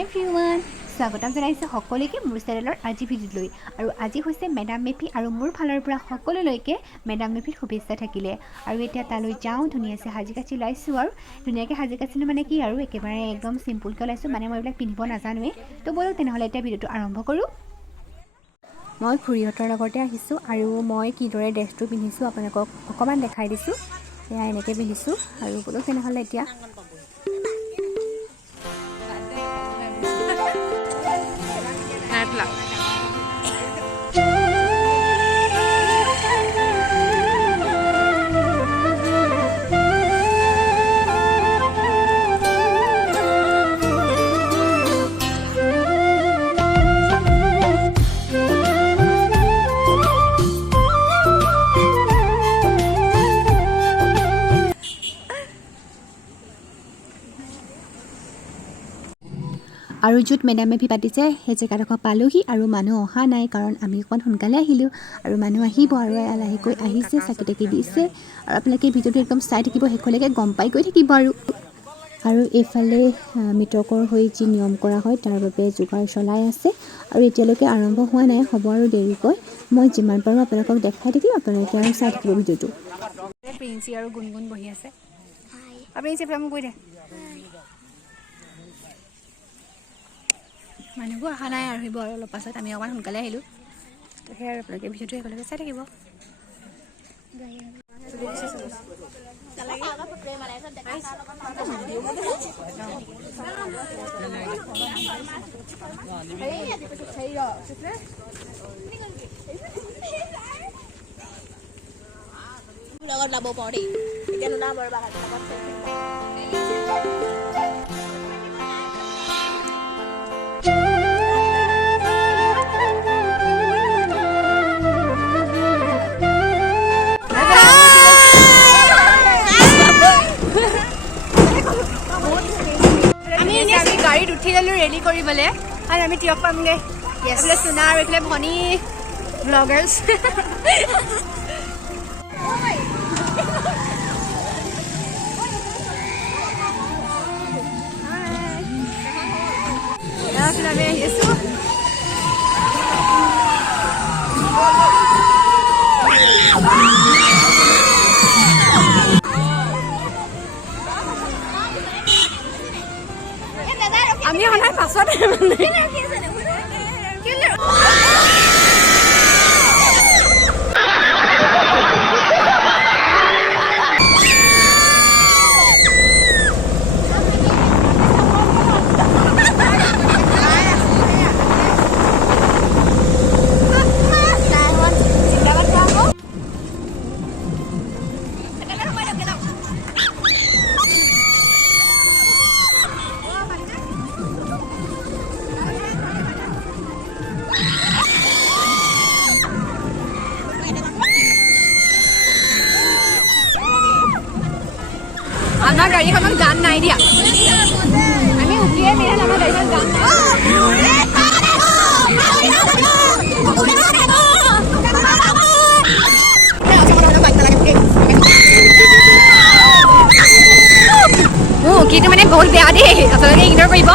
everyone স্বাগতম জনাইছোঁ সকলোকে মোৰ চেনেলৰ আজি ভিডিঅ'লৈ আৰু আজি হৈছে মেডাম মেফি আৰু মোৰ ফালৰ পৰা সকলোলৈকে মেডাম মেফিৰ শুভেচ্ছা থাকিলে আৰু এতিয়া তালৈ যাওঁ ধুনীয়াছে সাজি কাচি ওলাইছোঁ আৰু ধুনীয়াকৈ সাজি কাচিনো মানে কি আৰু একেবাৰে একদম চিম্পুলকৈ ওলাইছোঁ মানে মই এইবিলাক পিন্ধিব নাজানোৱেই তো ব'লক তেনেহ'লে এতিয়া ভিডিঅ'টো আৰম্ভ কৰোঁ মই খুৰীহঁতৰ লগতে আহিছোঁ আৰু মই কিদৰে ড্ৰেছটো পিন্ধিছোঁ আপোনালোকক অকণমান দেখাই দিছোঁ এয়া এনেকৈ পিন্ধিছোঁ আৰু ব'লক তেনেহ'লে এতিয়া আৰু য'ত মেডাম মেফি পাতিছে সেই জেগাডোখৰ পালোহি আৰু মানুহ অহা নাই কাৰণ আমি অকণ সোনকালে আহিলোঁ আৰু মানুহ আহিব আৰু লাহেকৈ আহিছে চাকি তাকি দিছে আৰু আপোনালোকে ভিডিঅ'টো একদম চাই থাকিব শেষলৈকে গম পাই গৈ থাকিব আৰু এইফালে মৃতকৰ হৈ যি নিয়ম কৰা হয় তাৰ বাবে যোগাৰ চলাই আছে আৰু এতিয়ালৈকে আৰম্ভ হোৱা নাই হ'ব আৰু দেৰিকৈ মই যিমান পাৰোঁ আপোনালোকক দেখাই থাকিম আপোনালোকে আৰু চাই থাকিব ভিডিঅ'টো প্ৰিন্সি আৰু গুণগুণ বহি আছে মানুহবোৰ অহা নাই আৰু আহিব আৰু অলপ পাছত আমি অকণমান সোনকালে আহিলোঁ তো সেয়া আৰু আপোনালোকে ভিডিঅ'টো একেলগে চাই থাকিব লগত লাভ পাওঁ দেই এতিয়া নোলাম আৰু গাড়ীত উঠি গ'লোঁ ৰেলি কৰিবলৈ আৰু আমি তিয়ক পামগৈ এইফালে চুনা আৰু এইফালে ভনী ব্লগাৰ্ছ আমি আহি আছোঁ আমি অনাৰ পাছত আমাৰ গাড়ীখনত গান নাই দিয়া আমি উঠিয়ে মিলাল আমাৰ গাড়ীখন গান কিন্তু মানে বহুত বেয়া দেই আপোনালোকে ইগন'ৰ কৰিব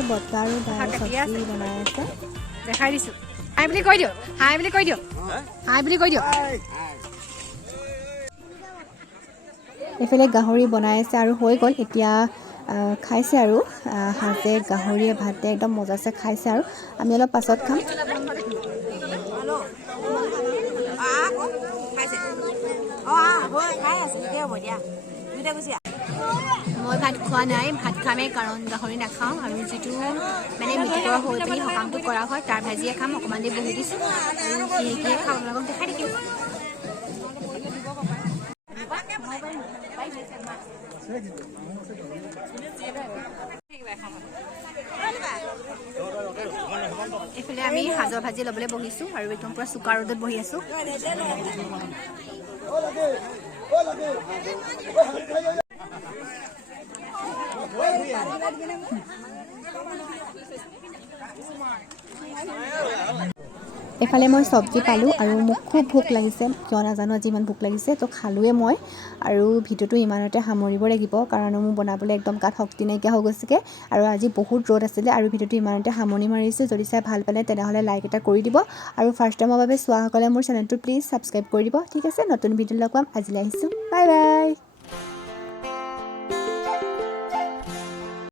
এইফালে বতা আৰু দাইল চব্জি বনাই আছে দেখাই দিছোঁ হাই বুলি কৈ দিয়ক হাই বুলি কৈ দিয়ক হাই বুলি কৈ দিয়ক এইফালে গাহৰি বনাই আছে আৰু হৈ গ'ল এতিয়া খাইছে আৰু সাজে গাহৰিয়ে ভাতে একদম মজাছে খাইছে আৰু আমি অলপ পাছত খাম মই ভাত খোৱা নাই ভাত খামেই কাৰণ গাহৰি নাখাওঁ আৰু যিটো মানে মিটিকৰ হৈ পিনি সকামটো কৰা হয় তাৰ ভাজিয়ে খাম অকণমান দেৰি বহি দিছোঁ আৰু কিহে খাওঁ আপোনালোকক দেখাই থাকিম এইফালে আমি সাজৰ ভাজি ল'বলৈ বহিছোঁ আৰু একদম পূৰা চোকা ৰ'দত বহি আছোঁ এফালে মই চব্জি পালোঁ আৰু মোক খুব ভোক লাগিছে কিয় নাজানো আজি ইমান ভোক লাগিছে তো খালোৱে মই আৰু ভিডিঅ'টো ইমানতে সামৰিব লাগিব কাৰণ মোৰ বনাবলৈ একদম গাত শক্তি নাইকিয়া হৈ গৈছেগৈ আৰু আজি বহুত ৰ'দ আছিলে আৰু ভিডিঅ'টো ইমানতে সামৰণি মাৰিছোঁ যদি চাই ভাল পালে তেনেহ'লে লাইক এটা কৰি দিব আৰু ফাৰ্ষ্ট টাইমৰ বাবে চোৱাসকলে মোৰ চেনেলটো প্লিজ ছাবস্ক্ৰাইব কৰি দিব ঠিক আছে নতুন ভিডিঅ' লগ পাম আজিলৈ আহিছোঁ বাই বাই